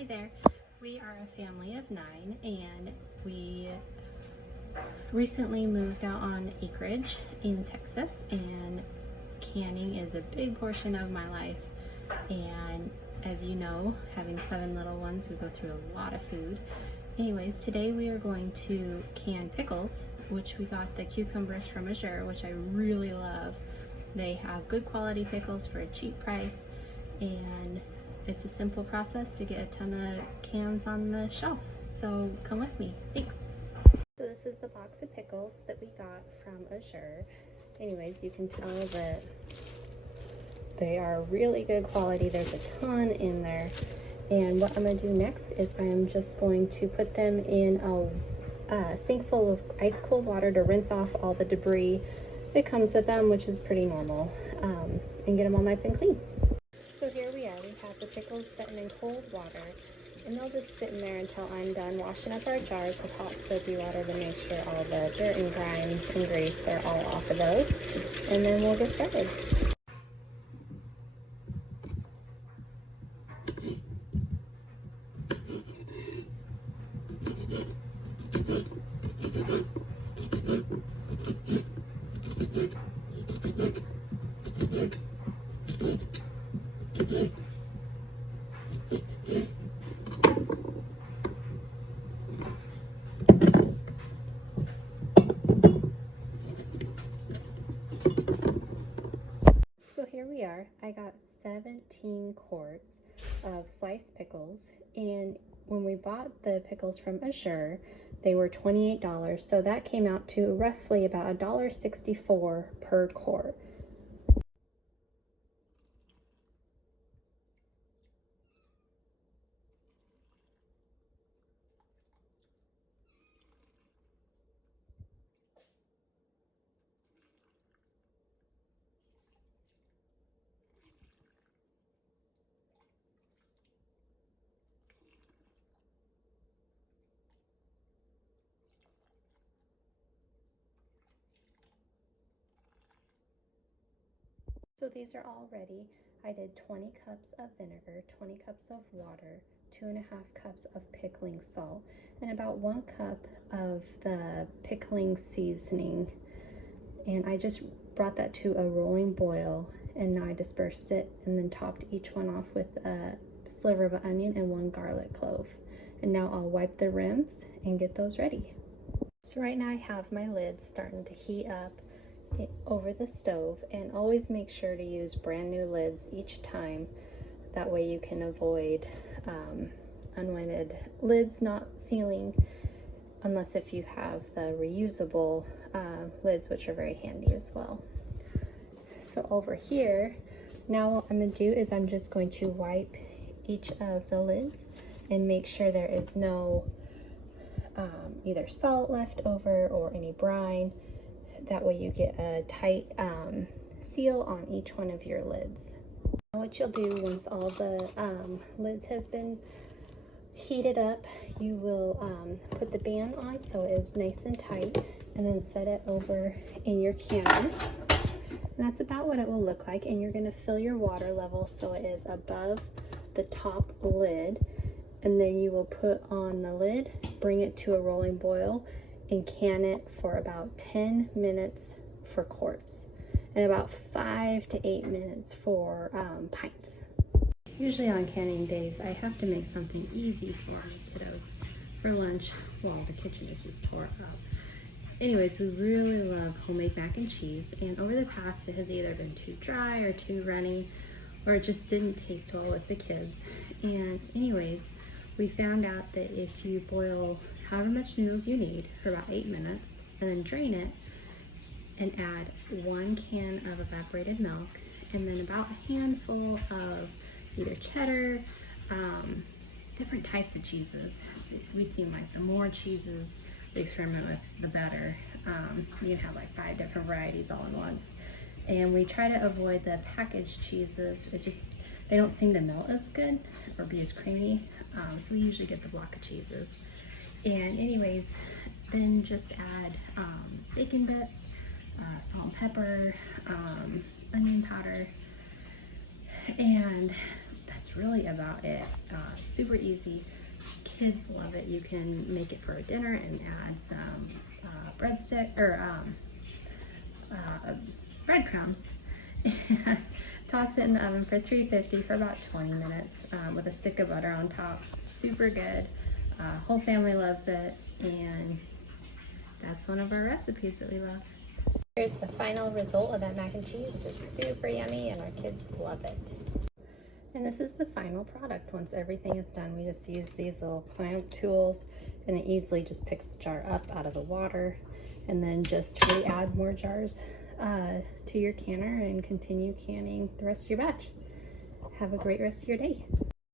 Hi there. We are a family of 9 and we recently moved out on acreage in Texas, and canning is a big portion of my life. And as you know, having 7 little ones, we go through a lot of food. Anyways, today we are going to can pickles, which we got the cucumbers from Azure, which I really love. They have good quality pickles for a cheap price, and it's a simple process to get a ton of cans on the shelf. So come with me. Thanks. So this is the box of pickles that we got from Azure. Anyways, you can tell that they are really good quality. There's a ton in there. And what I'm going to do next is I'm just going to put them in a sink full of ice cold water to rinse off all the debris that comes with them, which is pretty normal, and get them all nice and clean. So here we are. We have the pickles sitting in cold water, and they'll just sit in there until I'm done washing up our jars with hot soapy water to make sure all the dirt and grime and grease are all off of those, and then we'll get started. So here we are. I got 17 quarts of sliced pickles, and when we bought the pickles from Azure, they were $28, so that came out to roughly about $1.64 per quart. So these are all ready. I did 20 cups of vinegar, 20 cups of water, 2.5 cups of pickling salt, and about 1 cup of the pickling seasoning. And I just brought that to a rolling boil, and now I dispersed it and then topped each one off with a sliver of an onion and 1 garlic clove. And now I'll wipe the rims and get those ready. So right now I have my lids starting to heat up over the stove, and always make sure to use brand new lids each time. That way you can avoid unwanted lids not sealing, unless if you have the reusable lids, which are very handy as well. So over here, now what I'm going to do is I'm just going to wipe each of the lids and make sure there is no either salt left over or any brine. That way you get a tight seal on each one of your lids. Now what you'll do once all the lids have been heated up, you will put the band on so it is nice and tight, and then set it over in your cannon. And that's about what it will look like, and you're going to fill your water level so it is above the top lid, and then you will put on the lid, bring it to a rolling boil, and can it for about 10 minutes for quarts and about 5 to 8 minutes for pints. Usually on canning days, I have to make something easy for my kiddos for lunch while the kitchen is just tore up. Anyways, we really love homemade mac and cheese, and over the past it has either been too dry or too runny, or it just didn't taste well with the kids. And anyways, we found out that if you boil however much noodles you need for about 8 minutes and then drain it and add 1 can of evaporated milk and then about a handful of either cheddar, different types of cheeses. We seem like the more cheeses we experiment with, the better. You can have like 5 different varieties all in once. And we try to avoid the packaged cheeses. They don't seem to melt as good or be as creamy, so we usually get the block of cheeses. And anyways, then just add bacon bits, salt and pepper, onion powder, and that's that's really about it. Super easy. Kids love it. You can make it for a dinner and add some breadstick or breadcrumbs. Toss it in the oven for 350 for about 20 minutes with a stick of butter on top. Super good. Whole family loves it, and that's one of our recipes that we love. Here's the final result of that mac and cheese. Just super yummy, and our kids love it. And this is the final product. Once everything is done, we just use these little clamp tools, and it easily just picks the jar up out of the water, and then just re-add more jars to your canner and continue canning the rest of your batch. Have a great rest of your day.